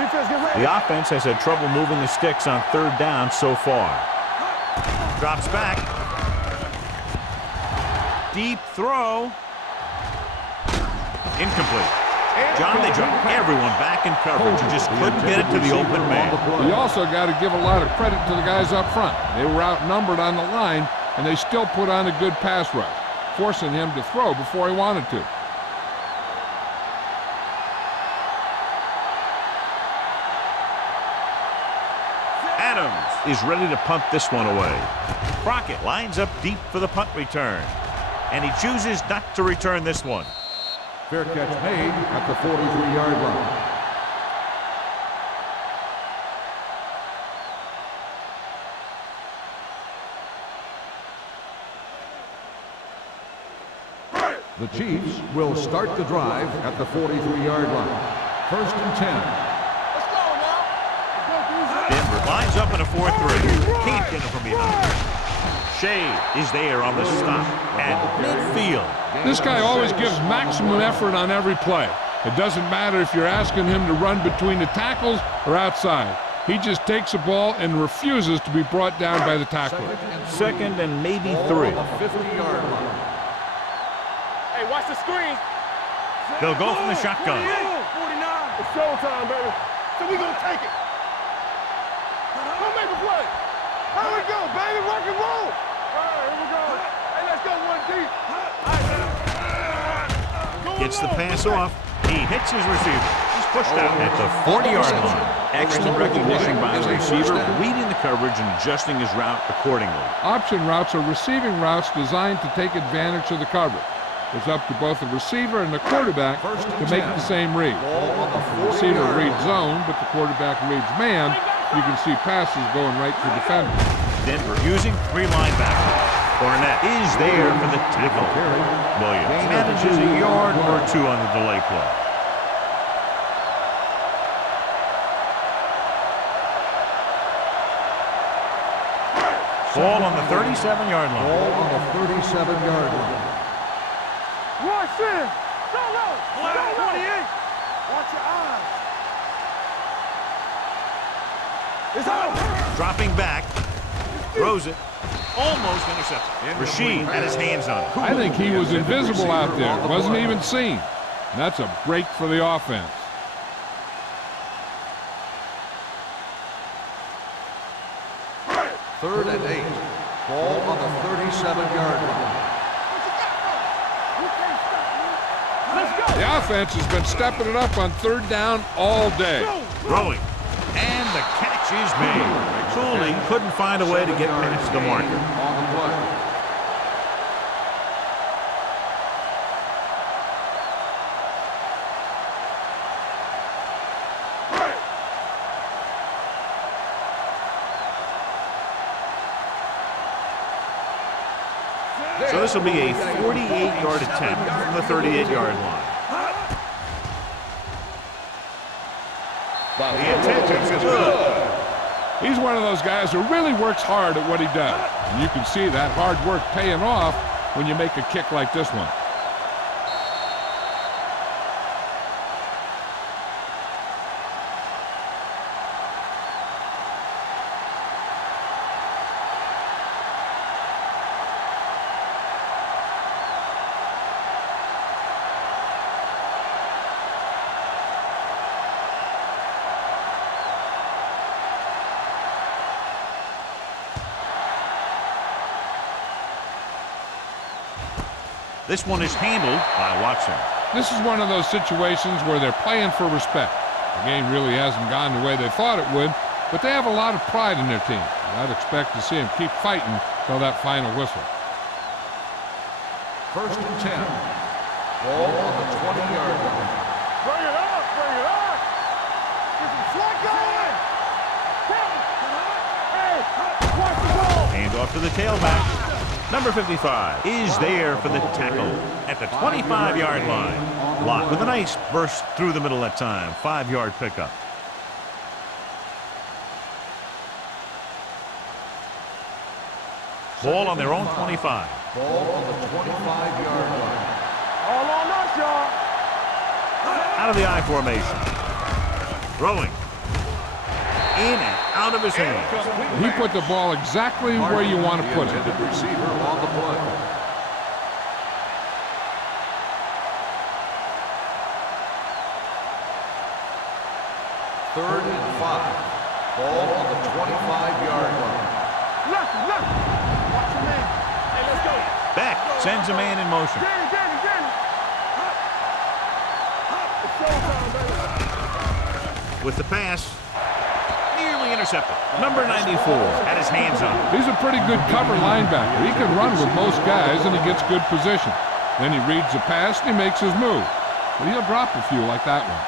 Defense, get ready. The offense has had trouble moving the sticks on third down so far. Drops back. Deep throw. Incomplete. John, they dropped everyone back in coverage. You just couldn't get it to the open man. You also got to give a lot of credit to the guys up front. They were outnumbered on the line, and they still put on a good pass rush, forcing him to throw before he wanted to. Adams is ready to punt this one away. Crockett lines up deep for the punt return, and he chooses not to return this one. Fair catch made at the 43-yard line. The Chiefs will start the drive at the 43-yard line. First and 10. Let's go now. Denver lines up in a 4-3. Can't get it from behind. Shea is there on the stop at midfield. This guy always gives maximum effort on every play. It doesn't matter if you're asking him to run between the tackles or outside. He just takes the ball and refuses to be brought down by the tackler. Second and maybe 3. 50-yard line. Hey, watch the screen. They'll go from the shotgun. 49. It's showtime, baby. So we gonna take it. Come make a play. Here we go, baby. Rock and roll. All right, here we go. Hey, let's go one deep. Gets the pass off. He hits his receiver. He's pushed out at the 40-yard line. Excellent recognition by the receiver, reading the coverage and adjusting his route accordingly. Option routes are receiving routes designed to take advantage of the coverage. It's up to both the receiver and the quarterback to make the same read. The receiver reads zone, but the quarterback reads man. You can see passes going right to defenders. Denver using 3 linebackers. Barnett is there for the tackle. Williams manages a yard or 2 on the delay play. Ball on the 37-yard line. Ball on the 37-yard line. Rush in. Go low. Go low. 28. Watch your eyes. It's out. Dropping back. Throws it. Almost intercepted. Rashid had his hands on it. I think he was invisible out there. Wasn't even seen. And that's a break for the offense. Third and 8. Ball on the 37-yard line. The offense has been stepping it up on third down all day. Throwing. And the catch is made. Cooley couldn't find a way to get past the marker. On the play. So this will be a 48-yard attempt from the 38-yard line. The intentions is good. He's one of those guys who really works hard at what he does. And you can see that hard work paying off when you make a kick like this one. This one is handled by Watson. This is one of those situations where they're playing for respect. The game really hasn't gone the way they thought it would, but they have a lot of pride in their team. I'd expect to see them keep fighting till that final whistle. First and 10. Ball on the 20-yard line. Bring it up. Bring it up. Get some slack going. Hey, watch the ball. Hand off to the tailback. Number 55 is there for the tackle at the 25-yard line. Lott with a nice burst through the middle that time. 5-yard pickup. Ball on their own 25. Ball on the 25-yard line. All on us, y'all. Out of the I formation. Throwing. In and out of his hands. He put the ball exactly where you want to put it. The intended receiver on the play. Third and 5. Ball on the 25-yard line. Left. Watch your man. Hey, let's go. Beck sends a man in motion. Danny. It's showtime, baby. With the pass. Nearly intercepted. Number 94 had his hands on it. He's a pretty good cover linebacker. He can run with most guys, and he gets good position. Then he reads the pass, and he makes his move. But he'll drop a few like that one.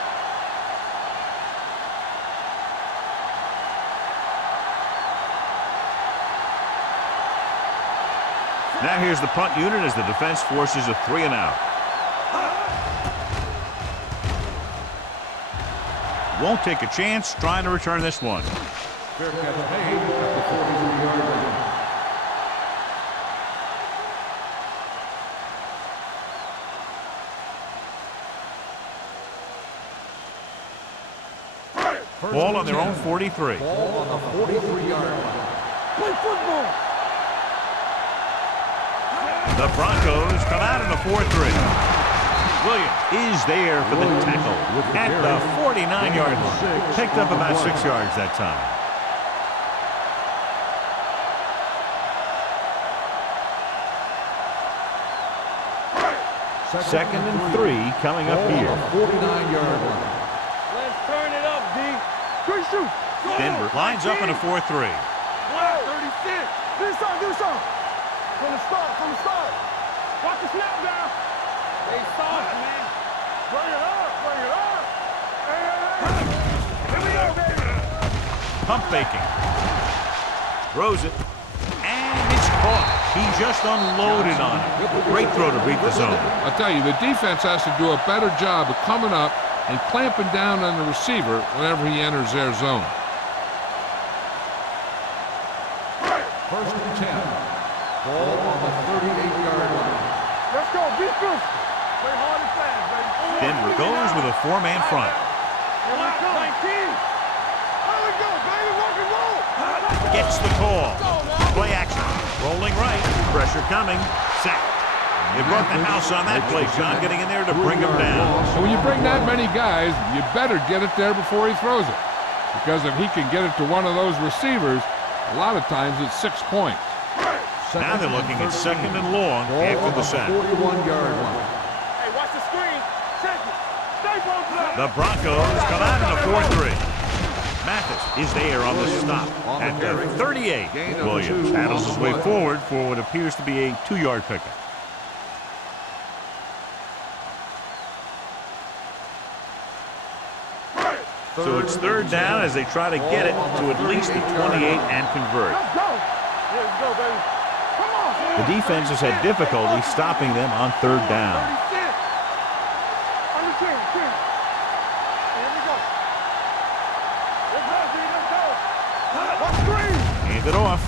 Now here's the punt unit as the defense forces a 3 and out. Won't take a chance trying to return this one. Fair catch made at the 43-yard line. Ball on their own 43. Ball on the 43-yard line. Play football. The Broncos come out in a 4-3. Williams is there for the tackle at the 49-yard line. Picked up about 6 yards that time. Second and 3 coming up here. 49-yard line. Let's turn it up, D. Good shoot. Denver lines up in a 4-3. 36. Do something. From the start. Watch the snap down. They soft, man. Bring it up. Hey. Here we go, baby. Pump faking. Throws it. And it's caught. He just unloaded on it. Great throw to beat the zone. I'll tell you, the defense has to do a better job of coming up and clamping down on the receiver whenever he enters their zone. First and 10. Ball on the 38-yard line. Let's go. Be physical. Play hard and fast, baby. Denver goes with a four-man front. Here we go. 19. There we go, baby. Rock and roll. Gets the call. Play action. Rolling right. Pressure coming. Sacked. They brought the house on that play, John, getting in there to bring him down. And when you bring that many guys, you better get it there before he throws it. Because if he can get it to one of those receivers, a lot of times it's 6 points. Now they're looking at second and long after the sack. 41-yard line. Hey, watch the screen. Check it. Stay focused. The Broncos come out in a 4-3. Mathis is there on the stop at the 38. Williams paddles his way forward for what appears to be a 2-yard pickup. So it's third down as they try to get it to at least the 28 and convert. Let's go. Yeah, let's go, baby. Come on. The defense has had difficulty stopping them on third down. On the 10. Here we go. Let's go, G. Let's go. Let's screen. Hand it off.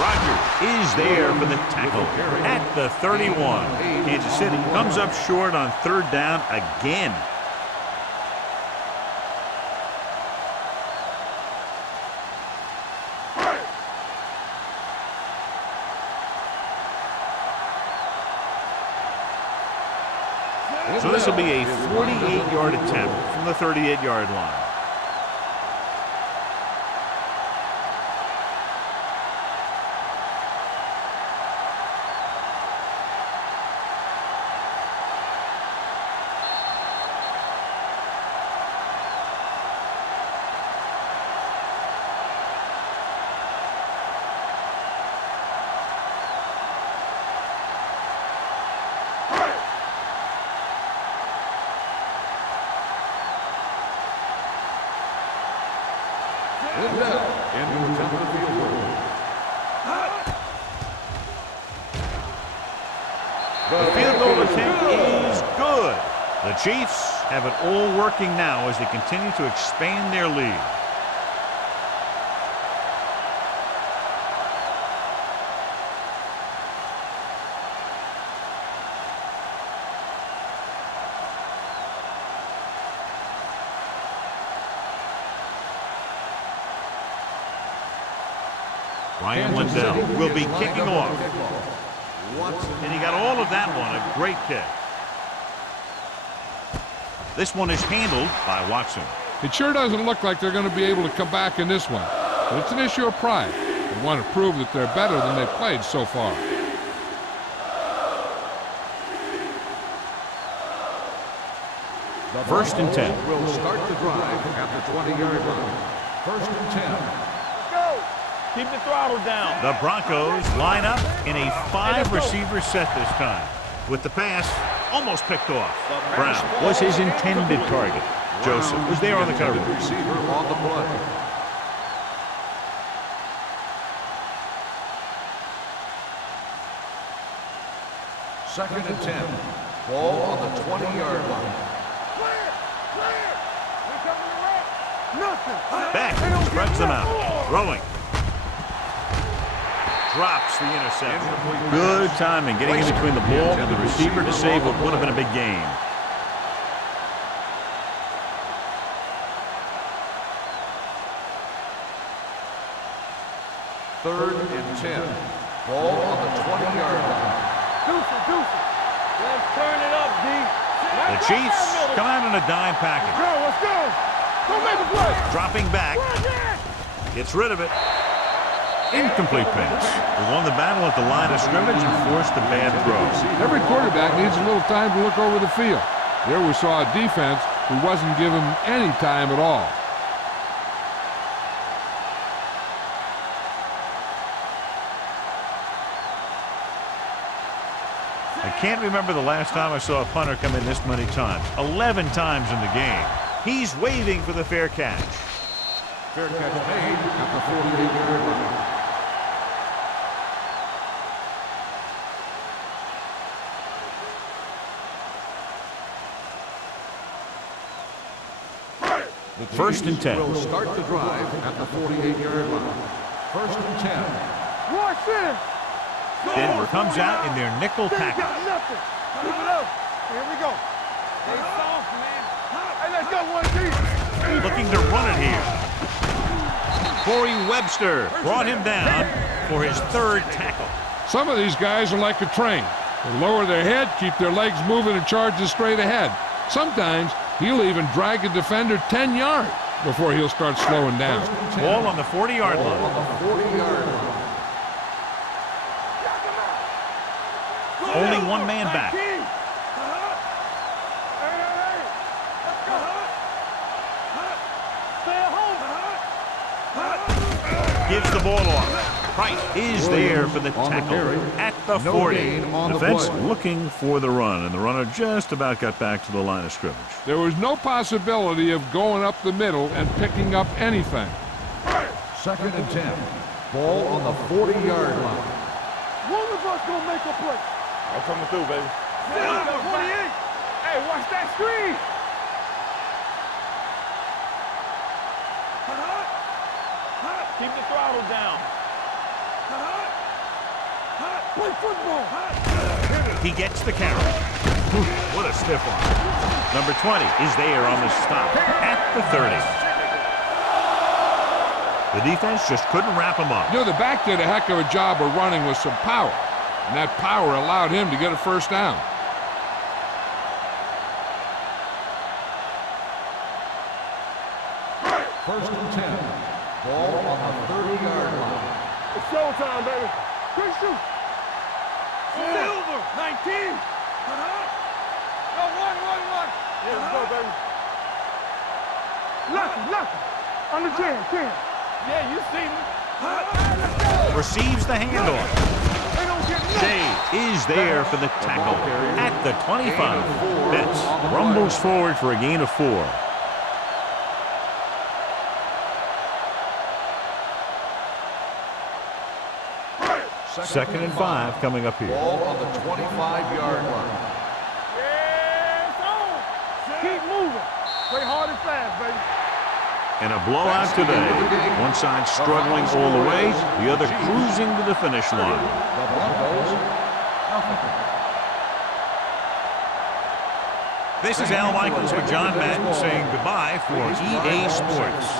Rogers is there for the tackle at the 31. Kansas City comes up short on third down again. So this will be a 48-yard attempt from the 38-yard line. The field goal attempt is good. The Chiefs have it all working now as they continue to expand their lead. Ryan Lindell will be kicking off. And he got all of that one, a great kick. This one is handled by Watson. It sure doesn't look like they're going to be able to come back in this one. But it's an issue of pride. They want to prove that they're better than they've played so far. First and 10. Will start the drive at the 20-yard line. First and 10. Keep the throttle down. The Broncos line up in a 5-receiver set this time. With the pass almost picked off. Brown was his intended target. Joseph was there on the coverage. Receiver on the play. Second and 10. Ball on the 20-yard line. Clear. We're coming around. Nothing. Back spreads them out. Throwing. Drops the interception. Good timing getting in between the ball and the receiver to save what would have been a big game. Third and 10. Ball on the 20-yard line. Deuce. Let's turn it up, D. The Chiefs come out in a dime package. Let's go. Go make a play. Dropping back. Gets rid of it. Incomplete pass. They won the battle at the line of scrimmage and forced a bad throw. Every quarterback needs a little time to look over the field. There we saw a defense who wasn't given any time at all. I can't remember the last time I saw a punter come in this many times. 11 times in the game. He's waving for the fair catch. Fair catch made at the 48-yard line. First and 10. Will start the drive at the 48-yard line. First and 10. Watch this. Denver comes out in their nickel They package. got nothing. Keep it up. Here we go. Stay soft, man. Hey, let's go, 1G. Looking to run it here. Corey Webster brought him down for his third tackle. Some of these guys are like a train. They lower their head, keep their legs moving, and charges straight ahead. Sometimes he'll even drag a defender 10 yards before he'll start slowing down. Ball on the 40-yard line. On the 40-yard line. Only one man back. Gives the ball off. Price is there for the tackle at the 40. Defense looking for the run, and the runner just about got back to the line of scrimmage. There was no possibility of going up the middle and picking up anything. Second and 10. Ball on the 40-yard line. One of us gonna make a play. I'm coming through, baby. 48. Hey, watch that screen. Keep the throttle down. Play football. He gets the carry. What a stiff arm. Number 20 is there on the stop at the 30. The defense just couldn't wrap him up. You know, the back did a heck of a job of running with some power, and that power allowed him to get a first down. First and 10. Ball on the 30-yard line. It's showtime, baby. Quick shoot. Silver, 19. Go, run. Yeah, let's go, baby. Lucky. Under 10. Yeah, you see me. Receives the handoff. They don't get nothing. Shea is there for the tackle at the 25. Betts rumbles forward for a gain of 4. Second and 5 coming up here. Ball on the 25-yard line. Yeah, it's on. Keep moving. Play hard and fast, baby. And a blowout today. One side struggling all the way, the other cruising to the finish line. The Broncos, nothing. This is Al Michaels with John Madden saying goodbye for EA Sports.